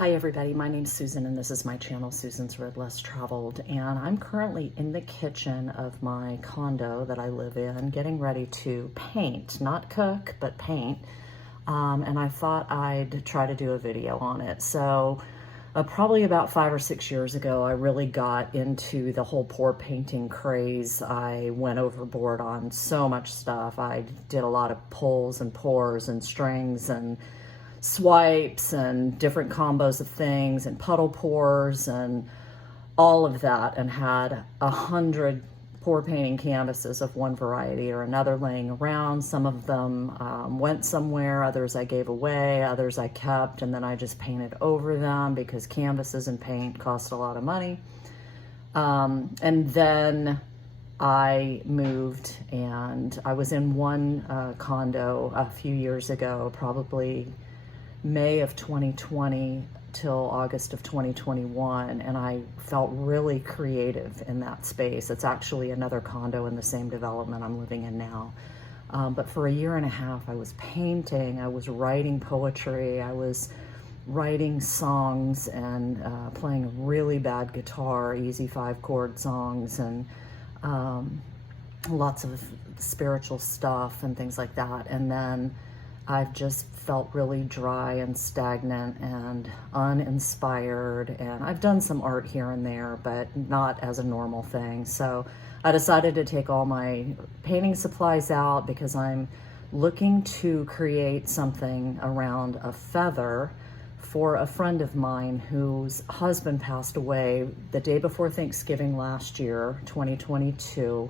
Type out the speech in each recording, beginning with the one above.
Hi everybody, my name's Susan and this is my channel, Susan's Road Less Traveled, and I'm currently in the kitchen of my condo that I live in getting ready to paint, not cook, but paint, and I thought I'd try to do a video on it. So probably about 5 or 6 years ago, I really got into the whole pour painting craze. I went overboard on so much stuff. I did a lot of pulls and pours and strings and swipes and different combos of things and puddle pours and all of that, and had 100 pour painting canvases of one variety or another laying around. Some of them went somewhere, others I gave away, others I kept, and then I just painted over them because canvases and paint cost a lot of money. And then I moved, and I was in one condo a few years ago, probably May of 2020 till August of 2021, and I felt really creative in that space. It's actually another condo in the same development I'm living in now. But for a year and a half, I was painting, I was writing poetry, I was writing songs and playing a really bad guitar, easy 5-chord songs, and lots of spiritual stuff and things like that. And then I've just felt really dry and stagnant and uninspired, and I've done some art here and there, but not as a normal thing. So I decided to take all my painting supplies out because I'm looking to create something around a feather for a friend of mine whose husband passed away the day before Thanksgiving last year, 2022.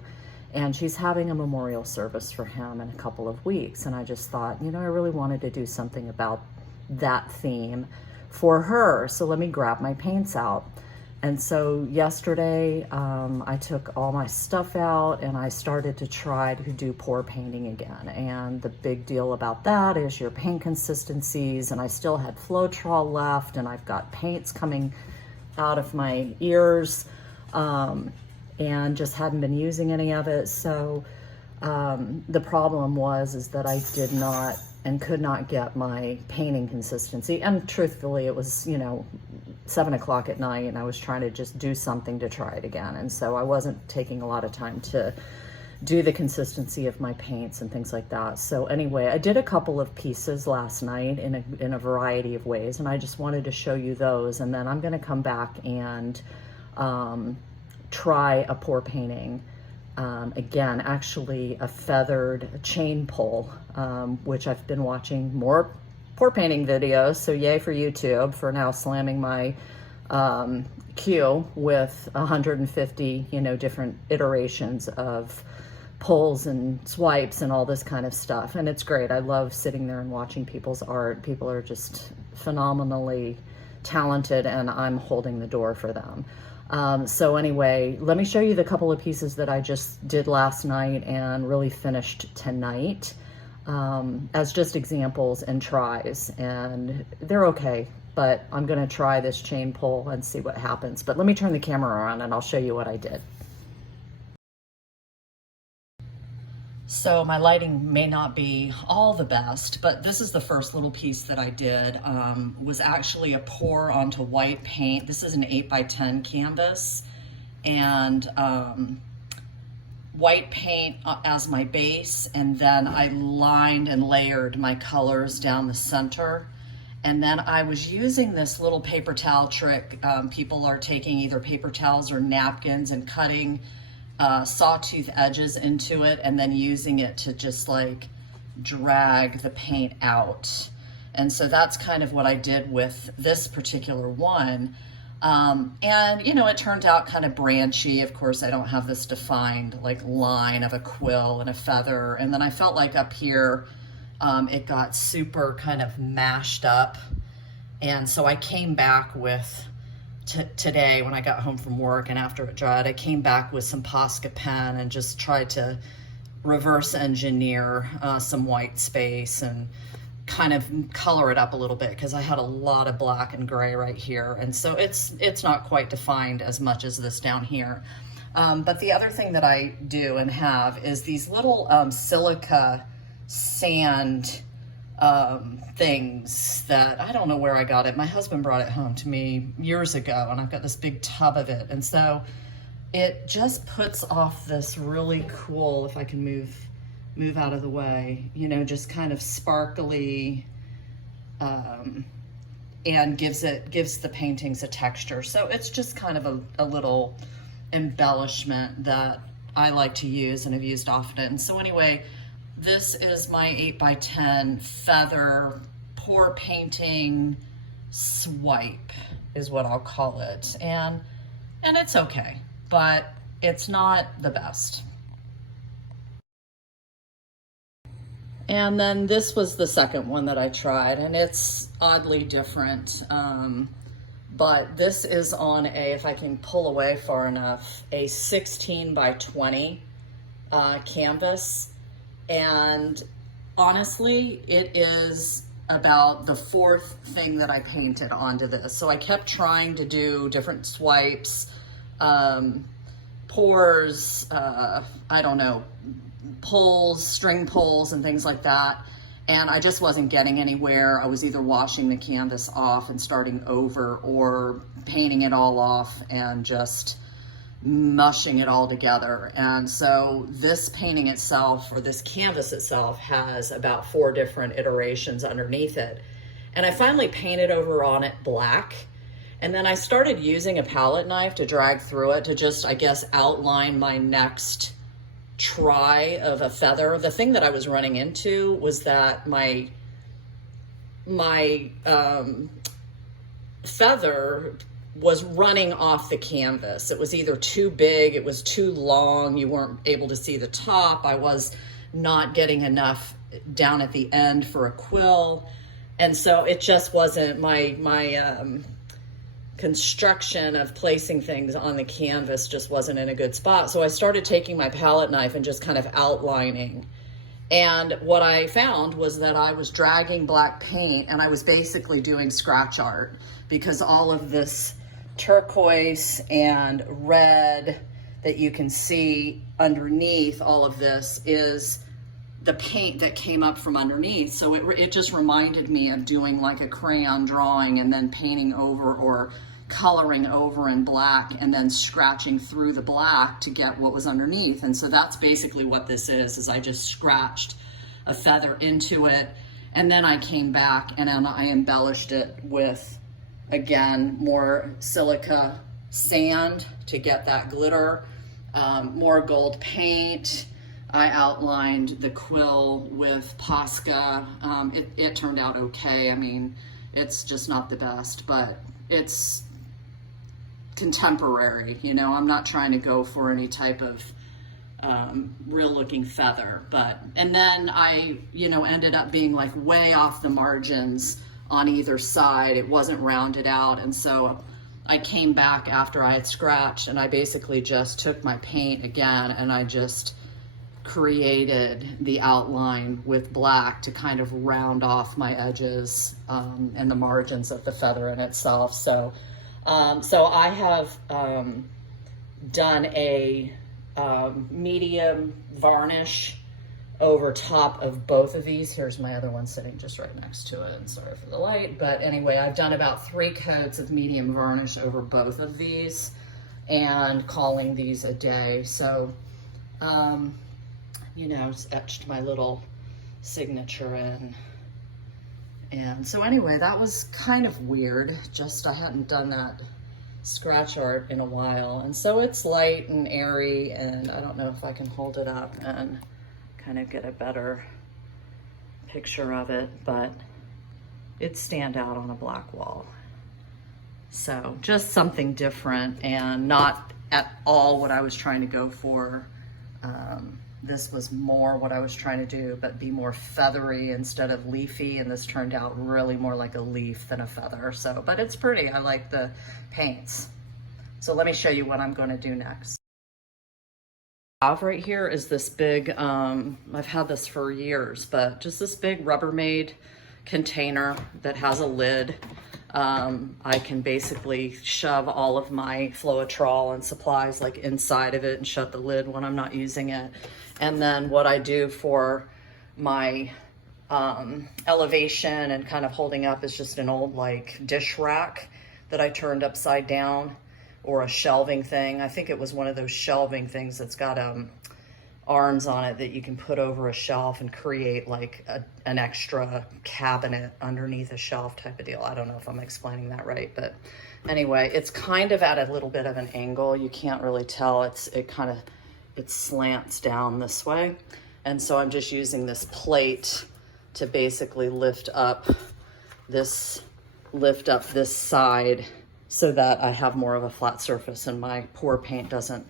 And she's having a memorial service for him in a couple of weeks. And I just thought, I really wanted to do something about that theme for her. So let me grab my paints out. And so yesterday, I took all my stuff out and I started to try to do pour painting again. And the big deal about that is your paint consistencies. And I still had Floetrol left, and I've got paints coming out of my ears. And just hadn't been using any of it. So the problem is that I did not and could not get my painting consistency. And truthfully, it was, 7 o'clock at night, and I was trying to just do something to try it again. And so I wasn't taking a lot of time to do the consistency of my paints and things like that. So anyway, I did a couple of pieces last night in a variety of ways, and I just wanted to show you those. And then I'm gonna come back and try a pour painting. Again, actually a feathered chain pull, which I've been watching more pour painting videos, so yay for YouTube for now slamming my queue with 150, different iterations of pulls and swipes and all this kind of stuff. And it's great. I love sitting there and watching people's art. People are just phenomenally talented, and I'm holding the door for them. So anyway, let me show you the couple of pieces that I just did last night and really finished tonight as just examples and tries. And they're okay, but I'm gonna try this chain pull and see what happens. But let me turn the camera on and I'll show you what I did. So my lighting may not be all the best, but this is the first little piece that I did. Was actually a pour onto white paint. This is an 8x10 canvas, and white paint as my base, and then I lined and layered my colors down the center. And then I was using this little paper towel trick. People are taking either paper towels or napkins and cutting sawtooth edges into it, and then using it to just like drag the paint out. And so that's kind of what I did with this particular one. And it turned out kind of branchy. Of course, I don't have this defined like line of a quill and a feather. And then I felt like up here, it got super kind of mashed up. And so I came back with today when I got home from work, and after it dried, I came back with some Posca pen and just tried to reverse engineer some white space and kind of color it up a little bit, because I had a lot of black and gray right here, and so it's not quite defined as much as this down here. But the other thing that I do and have is these little silica sand things that I don't know where I got it. My husband brought it home to me years ago, and I've got this big tub of it. And so it just puts off this really cool, if I can move out of the way, you know, just kind of sparkly, and gives the paintings a texture. So it's just kind of a little embellishment that I like to use and have used often. So anyway, this is my 8x10 feather pour painting swipe is what I'll call it. And it's okay, but it's not the best. And then this was the second one that I tried, and it's oddly different. But this is on a, if I can pull away far enough, a 16x20 canvas. And honestly, it is about the fourth thing that I painted onto this. So I kept trying to do different swipes, pours, I don't know, pulls, string pulls and things like that. And I just wasn't getting anywhere. I was either washing the canvas off and starting over, or painting it all off and just mushing it all together. And so this painting itself, or this canvas itself, has about 4 different iterations underneath it. And I finally painted over on it black. And then I started using a palette knife to drag through it to just, I guess, outline my next try of a feather. The thing that I was running into was that my feather was running off the canvas. It was either too big, it was too long, you weren't able to see the top. I was not getting enough down at the end for a quill. And so it just wasn't my construction of placing things on the canvas just wasn't in a good spot. So I started taking my palette knife and just kind of outlining. And what I found was that I was dragging black paint and I was basically doing scratch art, because all of this turquoise and red that you can see underneath all of this is the paint that came up from underneath. So it just reminded me of doing like a crayon drawing and then painting over or coloring over in black and then scratching through the black to get what was underneath. And so that's basically what this is I just scratched a feather into it, and then I came back and I embellished it with, again, more silica sand to get that glitter, more gold paint. I outlined the quill with Posca. It turned out okay. I mean, it's just not the best, but it's contemporary, you know. I'm not trying to go for any type of real looking feather, and then I, you know, ended up being like way off the margins on either side. It wasn't rounded out, and so I came back after I had scratched and I basically just took my paint again and I just created the outline with black to kind of round off my edges and the margins of the feather in itself. So I have done a medium varnish over top of both of these. Here's my other one sitting just right next to it, and sorry for the light, but anyway, I've done about 3 coats of medium varnish over both of these and calling these a day. So, you know, just etched my little signature in. And so anyway, that was kind of weird. Just, I hadn't done that scratch art in a while. And so it's light and airy, and I don't know if I can hold it up and kind of get a better picture of it, but it'd stand out on a black wall. So just something different and not at all what I was trying to go for. This was more what I was trying to do, but be more feathery instead of leafy, and this turned out really more like a leaf than a feather. So, but it's pretty. I like the paints. So let me show you what I'm going to do next. Right here is this big, I've had this for years, but just this big Rubbermaid container that has a lid. I can basically shove all of my Floetrol and supplies like inside of it and shut the lid when I'm not using it. And then what I do for my elevation and kind of holding up is just an old like dish rack that I turned upside down, or a shelving thing. I think it was one of those shelving things that's got arms on it that you can put over a shelf and create like an extra cabinet underneath a shelf type of deal. I don't know if I'm explaining that right, but anyway, it's kind of at a little bit of an angle. You can't really tell. It slants down this way. And so I'm just using this plate to basically lift up this side so that I have more of a flat surface and my pour paint doesn't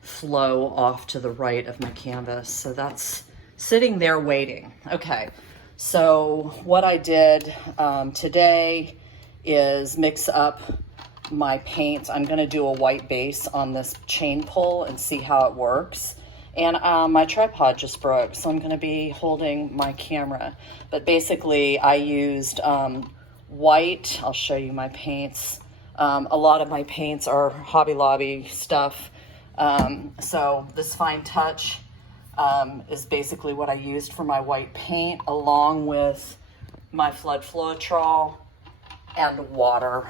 flow off to the right of my canvas. So that's sitting there waiting. Okay, so what I did today is mix up my paints. I'm gonna do a white base on this chain pull and see how it works. And my tripod just broke, so I'm gonna be holding my camera. But basically I used white. I'll show you my paints. A lot of my paints are Hobby Lobby stuff. So this Fine Touch is basically what I used for my white paint, along with my Flood Floetrol and water.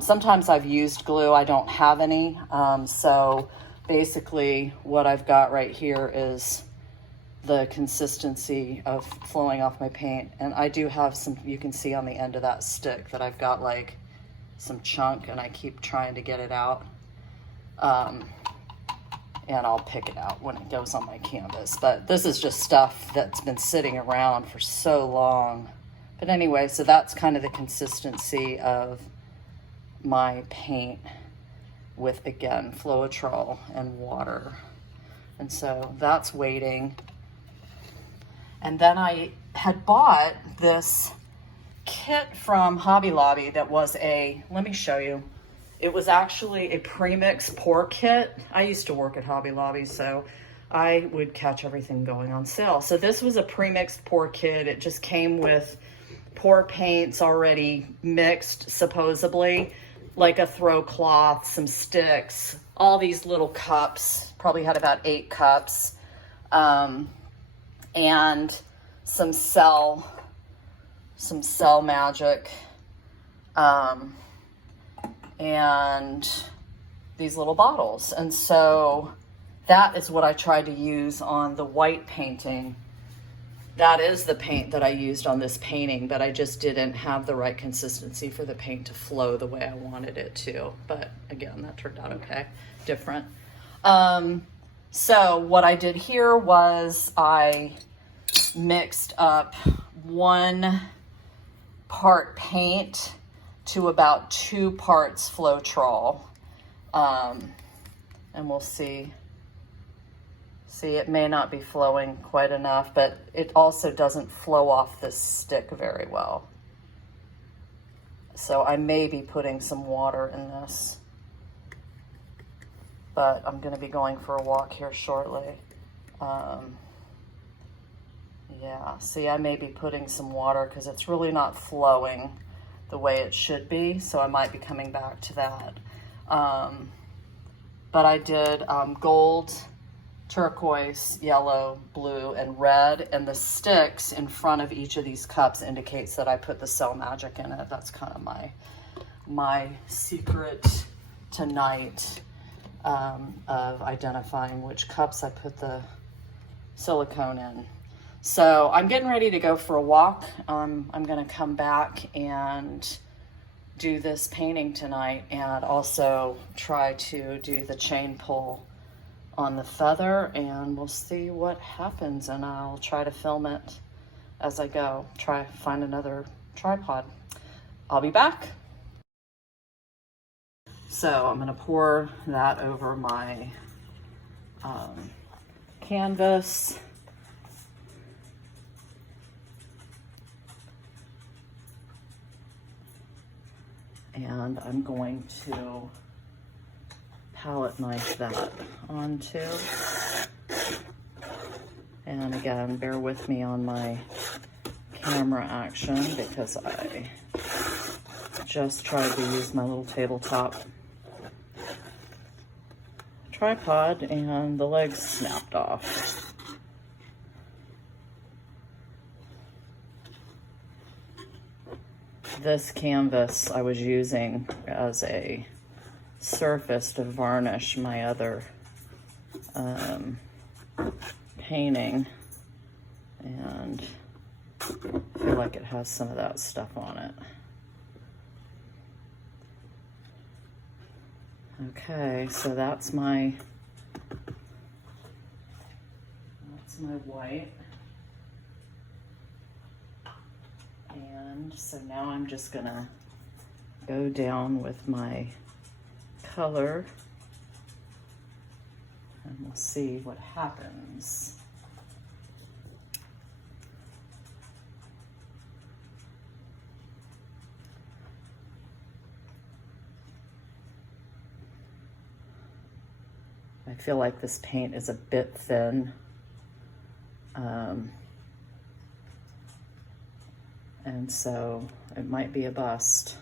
Sometimes I've used glue. I don't have any. So basically what I've got right here is the consistency of flowing off my paint. And I do have some, you can see on the end of that stick that I've got like some chunk, and I keep trying to get it out. And I'll pick it out when it goes on my canvas. But this is just stuff that's been sitting around for so long. But anyway, so that's kind of the consistency of my paint with, again, Floetrol and water. And so that's waiting. And then I had bought this kit from Hobby Lobby that was let me show you. It was actually a premix pour kit. I used to work at Hobby Lobby, so I would catch everything going on sale. So this was a premixed pour kit. It just came with pour paints already mixed, supposedly, like a throw cloth, some sticks, all these little cups, probably had about 8 cups, and some Cell Magic, and these little bottles. And so that is what I tried to use on the white painting. That is the paint that I used on this painting, but I just didn't have the right consistency for the paint to flow the way I wanted it to. But again, that turned out okay, different. So what I did here was I mixed up 1 part paint to about 2 parts Floetrol. And we'll see. See, it may not be flowing quite enough, but it also doesn't flow off this stick very well. So I may be putting some water in this, but I'm gonna be going for a walk here shortly. Yeah, see, I may be putting some water because it's really not flowing the way it should be, so I might be coming back to that. But I did gold, turquoise, yellow, blue, and red, and the sticks in front of each of these cups indicates that I put the Cell Magic in it. That's kind of my secret tonight of identifying which cups I put the silicone in. So I'm getting ready to go for a walk. I'm gonna come back and do this painting tonight, and also try to do the chain pull on the feather, and we'll see what happens, and I'll try to film it as I go. Try to find another tripod. I'll be back. So I'm gonna pour that over my canvas. And I'm going to palette knife that onto. And again, bear with me on my camera action because I just tried to use my little tabletop tripod and the legs snapped off. this canvas I was using as a surface to varnish my other painting, and I feel like it has some of that stuff on it. Okay, so that's my white. And so now I'm just gonna go down with my color and we'll see what happens. I feel like this paint is a bit thin. And so it might be a bust.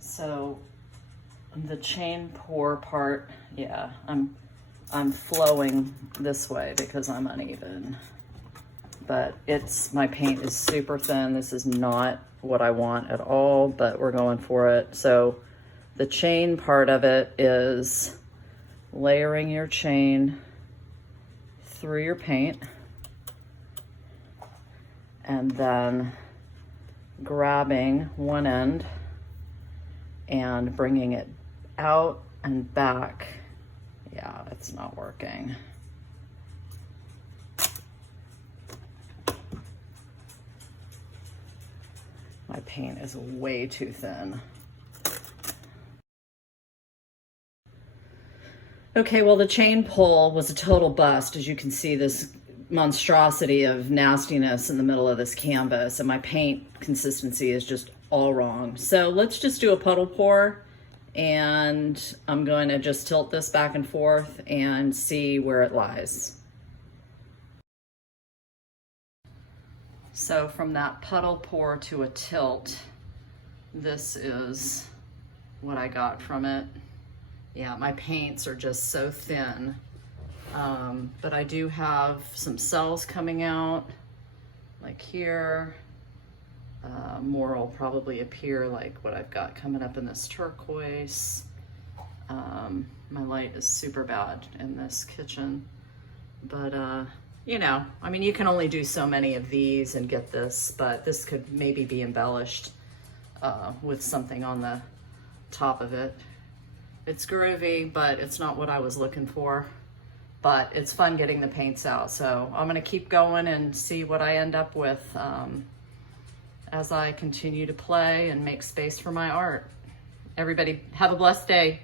So the chain pour part, yeah, I'm flowing this way because I'm uneven, but my paint is super thin. This is not what I want at all, but we're going for it. So the chain part of it is layering your chain through your paint and then grabbing one end and bringing it out and back. Yeah, it's not working. My paint is way too thin. Okay, well, the chain pull was a total bust. As you can see, this monstrosity of nastiness in the middle of this canvas, and my paint consistency is just all wrong. So let's just do a puddle pour, and I'm going to just tilt this back and forth and see where it lies. So from that puddle pour to a tilt, this is what I got from it. Yeah, my paints are just so thin. But I do have some cells coming out, like here. More will probably appear like what I've got coming up in this turquoise. My light is super bad in this kitchen, but you know, I mean, you can only do so many of these and get this, but this could maybe be embellished with something on the top of it. It's groovy, but it's not what I was looking for. But it's fun getting the paints out. So I'm gonna keep going and see what I end up with as I continue to play and make space for my art. Everybody have a blessed day.